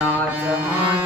not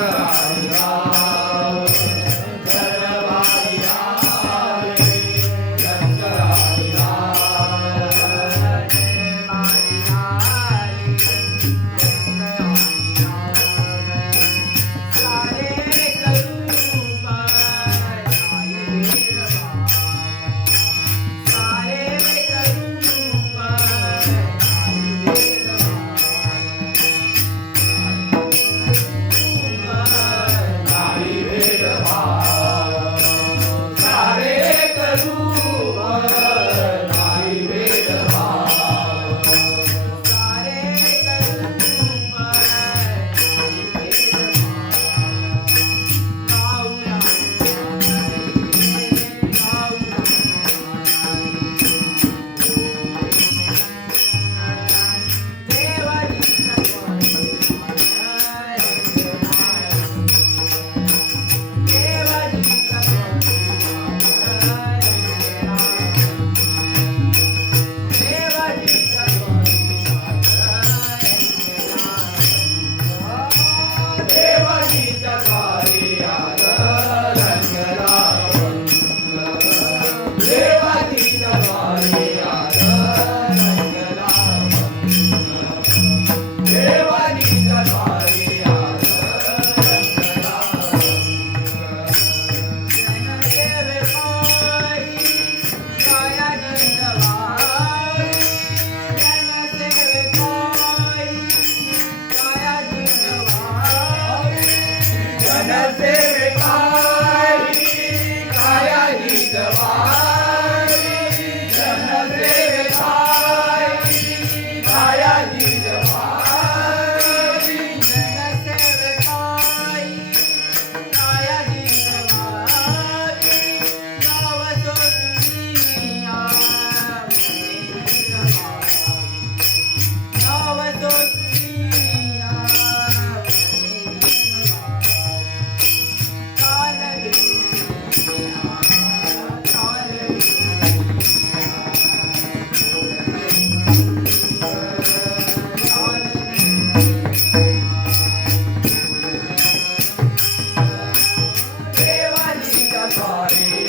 Caraca! Fire. सारे